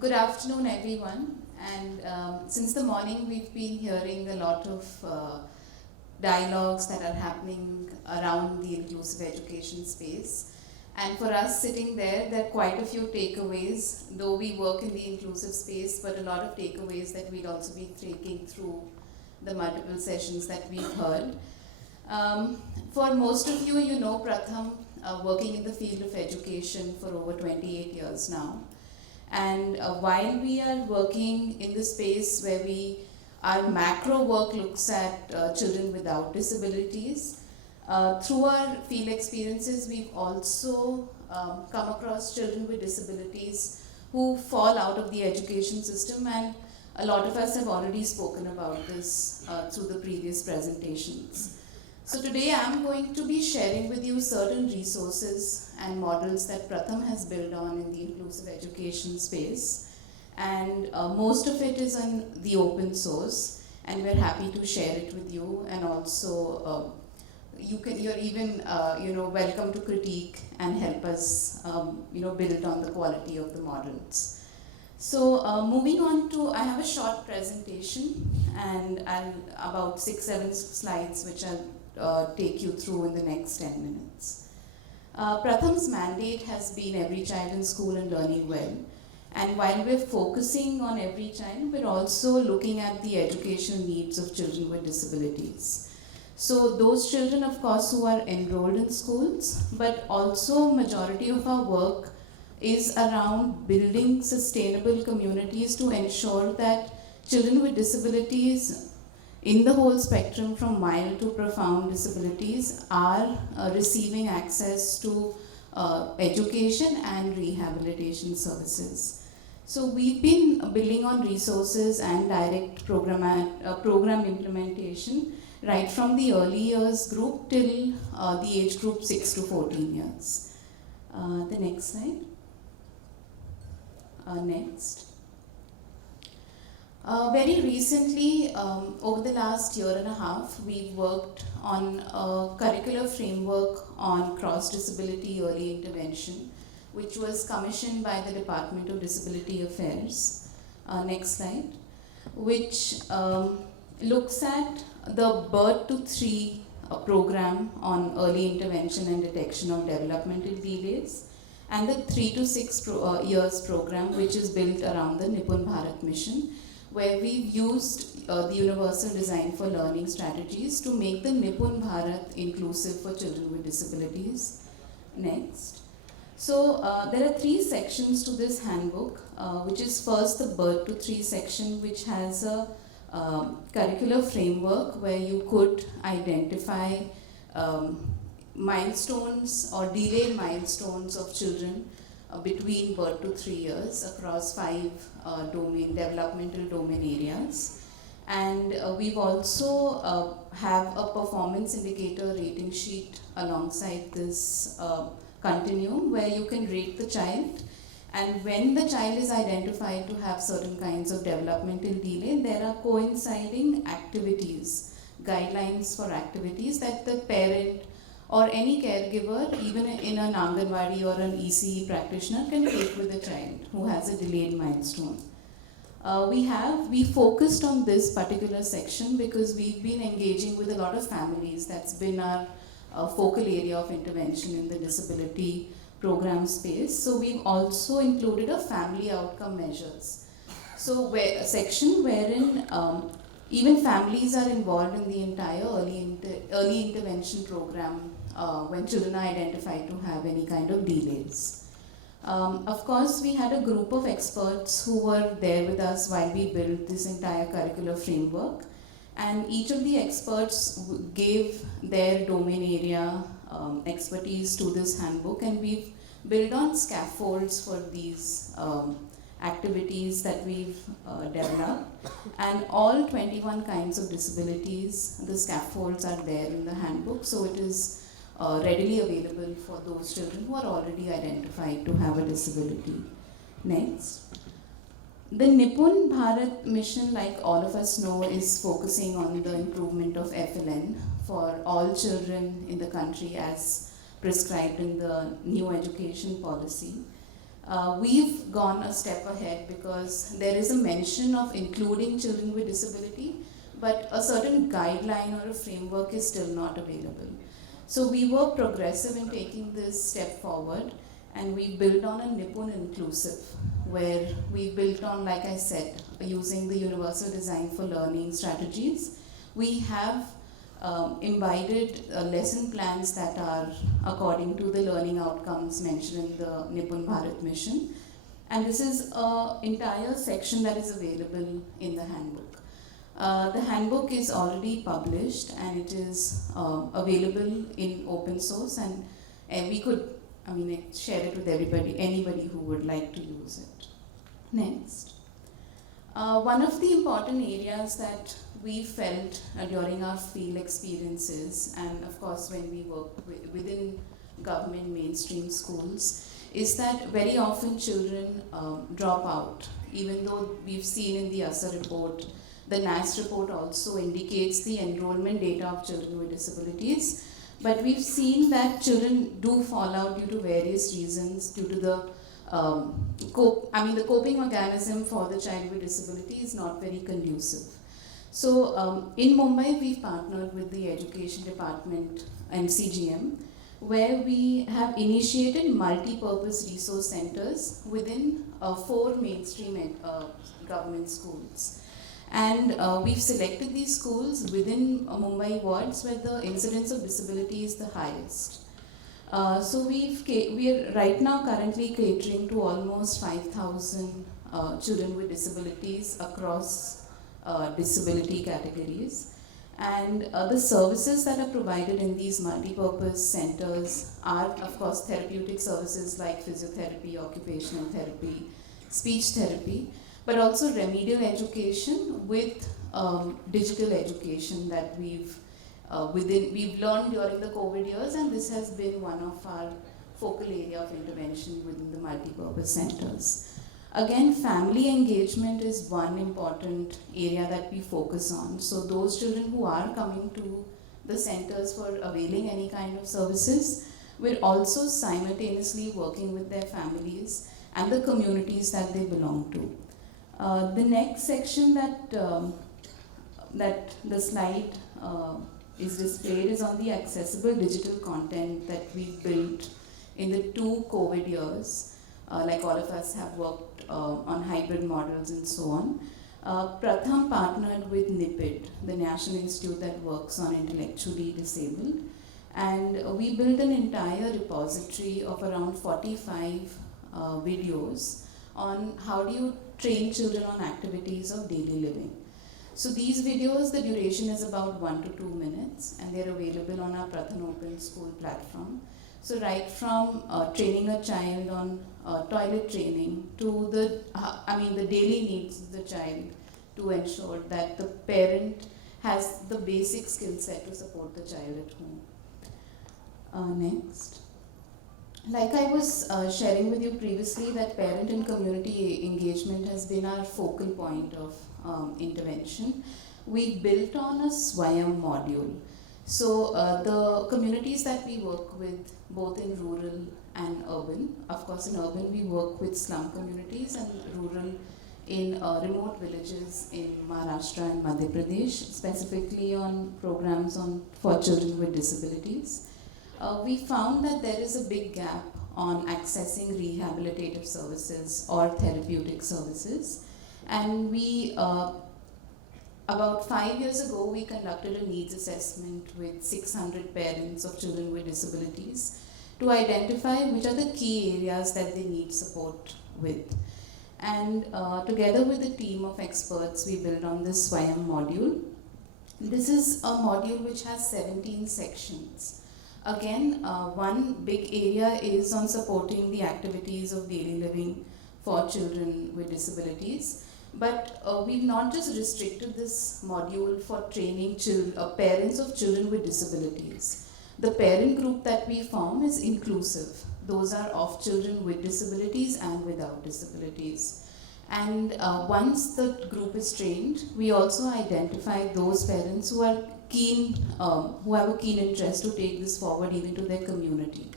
Good afternoon, everyone. And since the morning, we've been hearing a lot of dialogues that are happening around the inclusive education space. And for us sitting there are quite a few takeaways, though we work in the inclusive space, but a lot of takeaways that we'd also be taking through the multiple sessions that we've heard. For most of you, you know Pratham, working in the field of education for over 28 years now. And while we are working in the space where our macro work looks at children without disabilities, through our field experiences, we've also come across children with disabilities who fall out of the education system, and a lot of us have already spoken about this through the previous presentations. So today I'm going to be sharing with you certain resources and models that Pratham has built on in the inclusive education space. And most of it is on the open source, and we're happy to share it with you. And also, you're even welcome to critique and help us build on the quality of the models. So moving on to, I have a short presentation and about 6-7 slides which I'll take you through in the next 10 minutes. Pratham's mandate has been every child in school and learning well. And while we're focusing on every child, we're also looking at the educational needs of children with disabilities. So those children, of course, who are enrolled in schools, but also majority of our work is around building sustainable communities to ensure that children with disabilities in the whole spectrum from mild to profound disabilities are receiving access to education and rehabilitation services. So we've been building on resources and direct program implementation right from the early years group till the age group 6 to 14 years. The next slide. Next. Very recently, over the last year and a half, we've worked on a curricular framework on cross-disability early intervention, which was commissioned by the Department of Disability Affairs. Next slide. Which looks at the Birth to 3 program on early intervention and detection of developmental delays, and the 3 to 6 years program, which is built around the Nipun Bharat mission, where we've used the Universal Design for Learning strategies to make the Nipun Bharat inclusive for children with disabilities. Next. So there are 3 sections to this handbook, which is first the Birth to 3 section, which has a curricular framework where you could identify milestones or delayed milestones of children between birth to 3 years across 5 developmental domain areas. And we've also have a performance indicator rating sheet alongside this continuum where you can rate the child. And when the child is identified to have certain kinds of developmental delay, there are coinciding activities, guidelines for activities that the parent or any caregiver, even in an Anganwadi or an ECE practitioner, can take with a child who has a delayed milestone. We focused on this particular section because we've been engaging with a lot of families. That's been our focal area of intervention in the disability program space. So we've also included a family outcome measures. So a section wherein even families are involved in the entire early intervention program when children are identified to have any kind of delays. Of course, we had a group of experts who were there with us while we built this entire curricular framework, and each of the experts gave their domain area expertise to this handbook, and we've built on scaffolds for these activities that we've developed. And all 21 kinds of disabilities, the scaffolds are there in the handbook, so it is readily available for those children who are already identified to have a disability. Next. The Nipun Bharat mission, like all of us know, is focusing on the improvement of FLN for all children in the country as prescribed in the new education policy. we've gone a step ahead because there is a mention of including children with disability, but a certain guideline or a framework is still not available. So we were progressive in taking this step forward, and we built on a Nipun inclusive, where we built on, like I said, using the universal design for learning strategies. We have imbibed lesson plans that are according to the learning outcomes mentioned in the Nipun Bharat mission. And this is an entire section that is available in the handbook. The handbook is already published and it is available in open source, and we could, share it with anybody who would like to use it. Next. One of the important areas that we felt during our field experiences, and of course when we work within government mainstream schools, is that very often children drop out. Even though we've seen in the ASA report, the NAS report also indicates the enrollment data of children with disabilities, but we've seen that children do fall out due to various reasons, due to the the coping mechanism for the child with disability is not very conducive. So in Mumbai, we've partnered with the Education Department and CGM, where we have initiated multi-purpose resource centers within 4 mainstream government schools. And we've selected these schools within Mumbai wards where the incidence of disability is the highest. So we are right now currently catering to almost 5,000 children with disabilities across disability categories. And the services that are provided in these multi-purpose centers are, of course, therapeutic services like physiotherapy, occupational therapy, speech therapy, but also remedial education with digital education that we've learned during the COVID years, and this has been one of our focal area of intervention within the multi-purpose centers. Again, family engagement is one important area that we focus on. So those children who are coming to the centers for availing any kind of services, we're also simultaneously working with their families and the communities that they belong to. The next section that the slide is displayed is on the accessible digital content that we built in the 2 COVID years. Like all of us have worked on hybrid models and so on. Pratham partnered with NIPID, the National Institute that works on intellectually disabled, and we built an entire repository of around 45 videos on how do you train children on activities of daily living. So these videos, the duration is about 1 to 2 minutes, and they're available on our Pratham Open School platform. So right from training a child on toilet training to the daily needs of the child, to ensure that the parent has the basic skill set to support the child at home. Next. Like I was sharing with you previously, that parent and community engagement has been our focal point of intervention. We built on a Swayam module. So the communities that we work with, both in rural and urban, of course in urban we work with slum communities, and rural in remote villages in Maharashtra and Madhya Pradesh, specifically on programs for children with disabilities. We found that there is a big gap on accessing rehabilitative services or therapeutic services, and we about 5 years ago, we conducted a needs assessment with 600 parents of children with disabilities to identify which are the key areas that they need support with. And together with a team of experts, we built on this Swayam module. This is a module which has 17 sections. Again, one big area is on supporting the activities of daily living for children with disabilities. But we've not just restricted this module for training parents of children with disabilities. The parent group that we form is inclusive. Those are of children with disabilities and without disabilities. And once the group is trained, we also identify those parents who are keen, who have a keen interest to take this forward even to their community.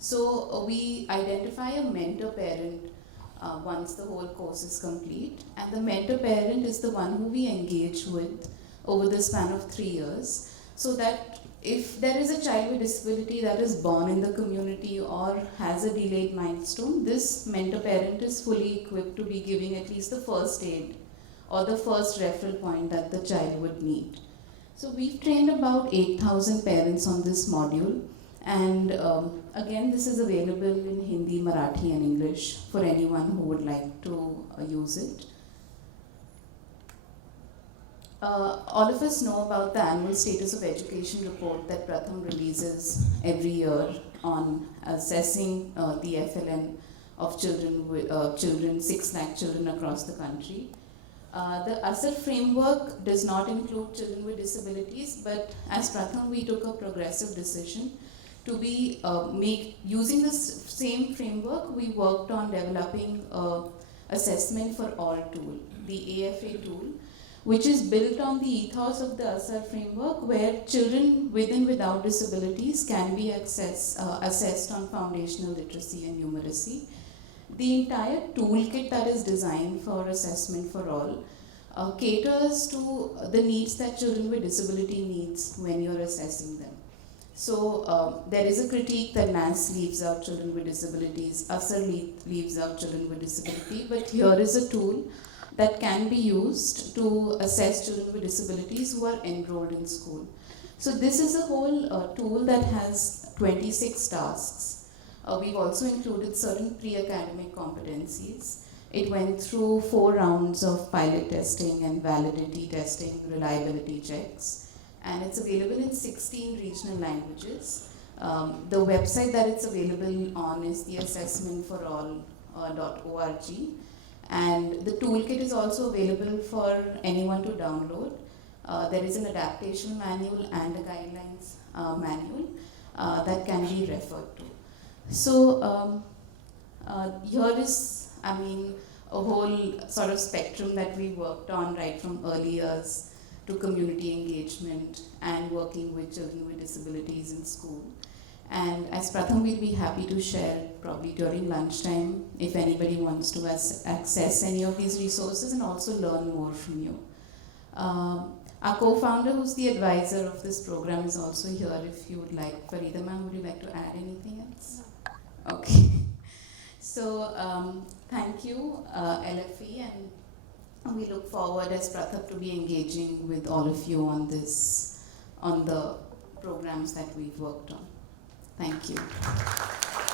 So we identify a mentor parent once the whole course is complete, and the mentor parent is the one who we engage with over the span of 3 years, so that if there is a child with disability that is born in the community or has a delayed milestone, this mentor parent is fully equipped to be giving at least the first aid or the first referral point that the child would need. So we've trained about 8,000 parents on this module, and again, this is available in Hindi, Marathi, and English for anyone who would like to use it. All of us know about the annual status of education report that Pratham releases every year on assessing the FLN of children, 6 lakh children across the country. The ASR framework does not include children with disabilities, but as Pratham, we took a progressive decision to be using this same framework. We worked on developing assessment for all tool, the AFA tool, which is built on the ethos of the ASR framework, where children with and without disabilities can be assessed on foundational literacy and numeracy. The entire toolkit that is designed for assessment for all caters to the needs that children with disability needs when you're assessing them. So there is a critique that NAS leaves out children with disabilities, ASR leaves out children with disability, but here is a tool that can be used to assess children with disabilities who are enrolled in school. So this is a whole tool that has 26 tasks. We've also included certain pre-academic competencies. It went through 4 rounds of pilot testing and validity testing, reliability checks, and it's available in 16 regional languages. The website that it's available on is the assessmentforall.org. And the toolkit is also available for anyone to download. There is an adaptation manual and a guidelines manual that can be referred to. So here is, a whole sort of spectrum that we worked on, right from early years to community engagement and working with children with disabilities in school. And as Pratham, we'll be happy to share probably during lunchtime if anybody wants to access any of these resources and also learn more from you. Our co-founder, who's the advisor of this program, is also here if you would like. Farida ma'am, would you like to add anything else? No. Okay. So thank you, LFE, and we look forward as Pratham to be engaging with all of you on the programs that we've worked on. Thank you.